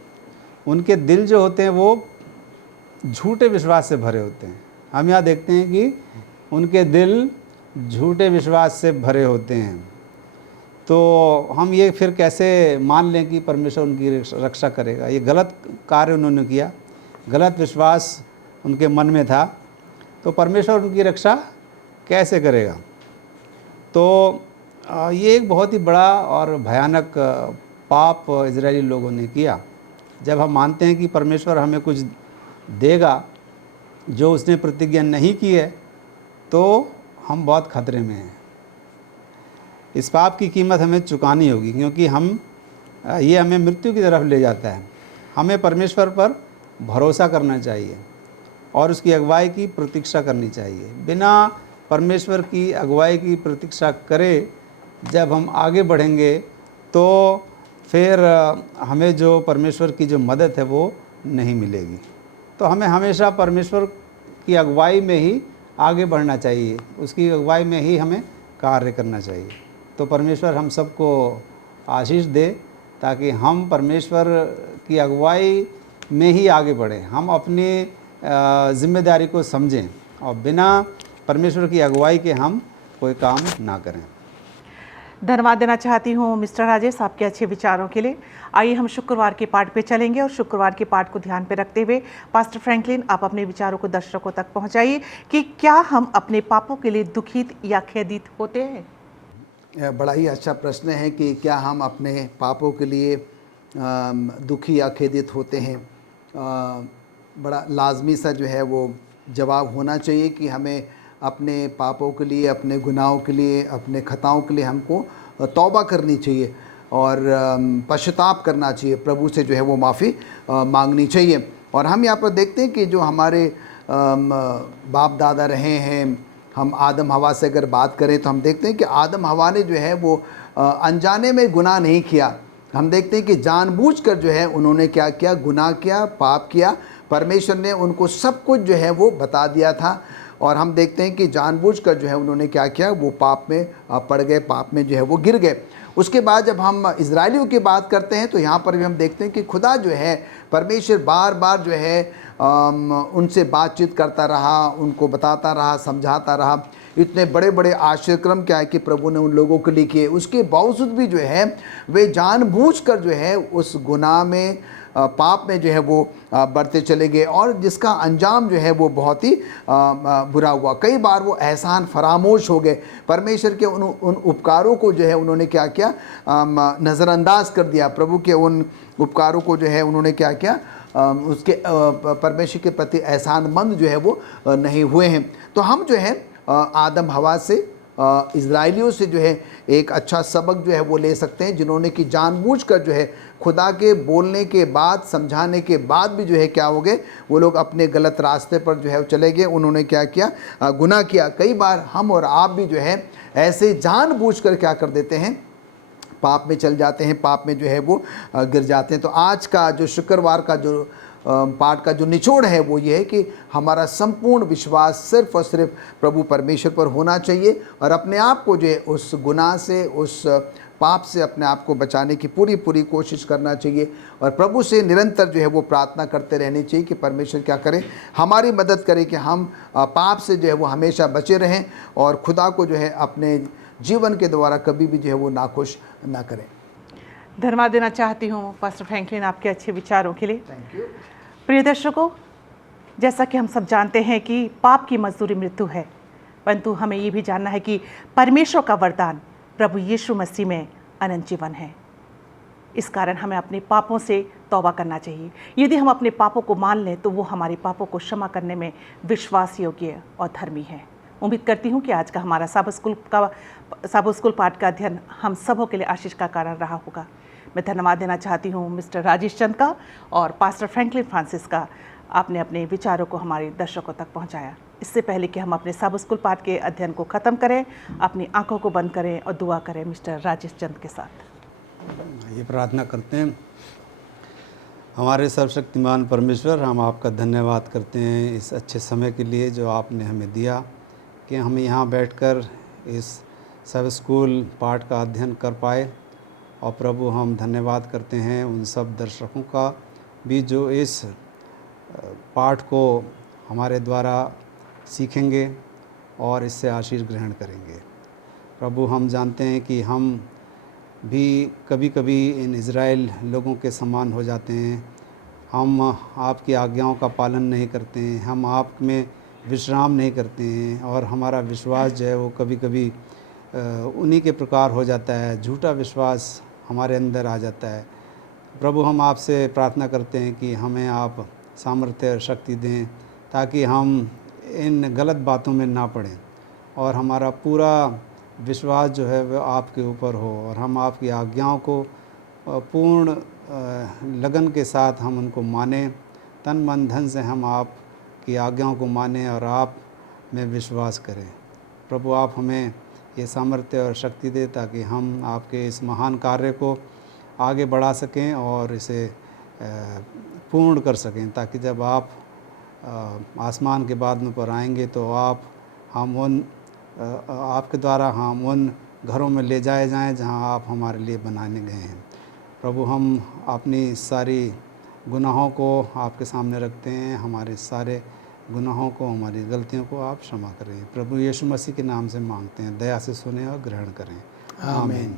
उनके दिल जो होते हैं वो झूठे विश्वास से भरे होते हैं। हम यहाँ देखते हैं कि उनके दिल झूठे विश्वास से भरे होते हैं। तो हम ये फिर कैसे मान लें कि परमेश्वर उनकी रक्षा करेगा। ये गलत कार्य उन्होंने किया, गलत विश्वास उनके मन में था, तो परमेश्वर उनकी रक्षा कैसे करेगा। तो ये एक बहुत ही बड़ा और भयानक पाप इजरायली लोगों ने किया। जब हम मानते हैं कि परमेश्वर हमें कुछ देगा जो उसने प्रतिज्ञा नहीं की है, तो हम बहुत खतरे में हैं। इस पाप की कीमत हमें चुकानी होगी, क्योंकि ये हमें मृत्यु की तरफ ले जाता है। हमें परमेश्वर पर भरोसा करना चाहिए और उसकी अगुवाई की प्रतीक्षा करनी चाहिए। बिना परमेश्वर की अगुवाई की प्रतीक्षा करे जब हम आगे बढ़ेंगे, तो फिर हमें जो परमेश्वर की जो मदद है वो नहीं मिलेगी। तो हमें हमेशा परमेश्वर की अगुवाई में ही आगे बढ़ना चाहिए, उसकी अगुवाई में ही हमें कार्य करना चाहिए। तो परमेश्वर हम सबको आशीष दे, ताकि हम परमेश्वर की अगुवाई में ही आगे बढ़ें, हम अपनी जिम्मेदारी को समझें और बिना परमेश्वर की अगुवाई के हम कोई काम ना करें। धन्यवाद देना चाहती हूँ मिस्टर राजेश आपके अच्छे विचारों के लिए। आइए हम शुक्रवार के पाठ पे चलेंगे और शुक्रवार के पाठ को ध्यान पे रखते हुए पास्टर फ्रैंकलिन आप अपने विचारों को दर्शकों तक पहुँचाइए कि क्या हम अपने पापों के लिए दुखित या खेदित होते हैं। बड़ा ही अच्छा प्रश्न है कि क्या हम अपने पापों के लिए दुखी या खेदित होते हैं। बड़ा लाजमी सा जो है वो जवाब होना चाहिए कि हमें अपने पापों के लिए, अपने गुनाहों के लिए, अपने खताओं के लिए हमको तौबा करनी चाहिए और पश्चाताप करना चाहिए, प्रभु से जो है वो माफ़ी मांगनी चाहिए। और हम यहाँ पर देखते हैं कि जो हमारे बाप दादा रहे हैं, हम आदम हवा से अगर बात करें तो हम देखते हैं कि आदम हवा ने जो है वो अनजाने में गुनाह नहीं किया। हम देखते हैं कि जानबूझकर जो है उन्होंने क्या किया, गुनाह किया, पाप किया। परमेश्वर ने उनको सब कुछ जो है वो बता दिया था और हम देखते हैं कि जानबूझकर जो है उन्होंने क्या किया, वो पाप में पड़ गए, पाप में जो है वो गिर गए। उसके बाद जब हम इजराइलियों की बात करते हैं तो यहाँ पर भी हम देखते हैं कि खुदा जो है परमेश्वर बार बार जो है उनसे बातचीत करता रहा, उनको बताता रहा, समझाता रहा। इतने बड़े बड़े आश्चर्यक्रम क्या है कि प्रभु ने उन लोगों के लिए किए, उसके बावजूद भी जो है वे जानबूझकर जो है उस गुनाह में, पाप में जो है वो बढ़ते चले गए, और जिसका अंजाम जो है वो बहुत ही बुरा हुआ। कई बार वो एहसान फरामोश हो गए, परमेश्वर के उन उपकारों को जो है उन्होंने क्या किया, नज़रअंदाज कर दिया। प्रभु के उन उपकारों को जो है उन्होंने क्या किया, उसके परमेश्वर के प्रति एहसानमंद जो है वो नहीं हुए हैं। तो हम जो है आदम हवा से, इजराइलियों से जो है एक अच्छा सबक जो है वो ले सकते हैं, जिन्होंने कि जानबूझकर जो है खुदा के बोलने के बाद, समझाने के बाद भी जो है क्या हो गए, वो लोग अपने गलत रास्ते पर जो है चले गए। उन्होंने क्या किया, गुनाह किया। कई बार हम और आप भी जो है ऐसे जानबूझकर क्या कर देते हैं, पाप में चल जाते हैं, पाप में जो है वो गिर जाते हैं। तो आज का जो शुक्रवार का जो पाठ का जो निचोड़ है वो ये है कि हमारा संपूर्ण विश्वास सिर्फ और सिर्फ प्रभु परमेश्वर पर होना चाहिए, और अपने आप को जो है उस गुनाह से, उस पाप से अपने आप को बचाने की पूरी पूरी कोशिश करना चाहिए, और प्रभु से निरंतर जो है वो प्रार्थना करते रहनी चाहिए कि परमेश्वर क्या करें, हमारी मदद करें कि हम पाप से जो है वो हमेशा बचे रहें, और खुदा को जो है अपने जीवन के द्वारा कभी भी जो है वो नाखुश ना करें। धन्यवाद देना चाहती हूँ पास्टर फ्रैंकलिन आपके अच्छे विचारों के लिए। Thank you. प्रिय दर्शकों, जैसा कि हम सब जानते हैं कि पाप की मजदूरी मृत्यु है, परंतु हमें ये भी जानना है कि परमेश्वर का वरदान प्रभु यीशु मसीह में अनंत जीवन है। इस कारण हमें अपने पापों से तौबा करना चाहिए। यदि हम अपने पापों को मान लें तो वो हमारे पापों को क्षमा करने में विश्वास योग्य और धर्मी है। उम्मीद करती हूँ कि आज का हमारा साबो स्कूल पाठ का अध्ययन हम सबों के लिए आशीष का कारण रहा होगा। मैं धन्यवाद देना चाहती हूँ मिस्टर राजेश चंद का और पास्टर फ्रैंकलिन फ्रांसिस का। आपने अपने विचारों को हमारे दर्शकों तक पहुँचाया। इससे पहले कि हम अपने साबो स्कूल पाठ के अध्ययन को ख़त्म करें, अपनी आंखों को बंद करें और दुआ करें मिस्टर राजेश चंद के साथ। ये प्रार्थना करते हैं। हमारे सर्वशक्तिमान परमेश्वर, हम आपका धन्यवाद करते हैं इस अच्छे समय के लिए जो आपने हमें दिया कि हम यहाँ बैठकर इस सब स्कूल पाठ का अध्ययन कर पाए। और प्रभु, हम धन्यवाद करते हैं उन सब दर्शकों का भी जो इस पाठ को हमारे द्वारा सीखेंगे और इससे आशीष ग्रहण करेंगे। प्रभु, हम जानते हैं कि हम भी कभी कभी इन इज़राइल लोगों के समान हो जाते हैं। हम आपकी आज्ञाओं का पालन नहीं करते हैं, हम आप में विश्राम नहीं करते हैं, और हमारा विश्वास जो है वो कभी कभी उन्हीं के प्रकार हो जाता है, झूठा विश्वास हमारे अंदर आ जाता है। प्रभु, हम आपसे प्रार्थना करते हैं कि हमें आप सामर्थ्य और शक्ति दें ताकि हम इन गलत बातों में ना पड़ें, और हमारा पूरा विश्वास जो है वह आपके ऊपर हो, और हम आपकी आज्ञाओं को पूर्ण लगन के साथ हम उनको मानें, तन मन धन से हम आपकी आज्ञाओं को मानें और आप में विश्वास करें। प्रभु, आप हमें ये सामर्थ्य और शक्ति दे ताकि हम आपके इस महान कार्य को आगे बढ़ा सकें और इसे पूर्ण कर सकें, ताकि जब आप आसमान के बादलों पर आएंगे तो आपके द्वारा हम उन घरों में ले जाए जाएं जहां आप हमारे लिए बनाने गए हैं। प्रभु, हम अपनी सारी गुनाहों को आपके सामने रखते हैं, हमारे सारे गुनाहों को, हमारी गलतियों को आप क्षमा करें। प्रभु यीशु मसीह के नाम से मांगते हैं, दया से सुने और ग्रहण करें। आमीन।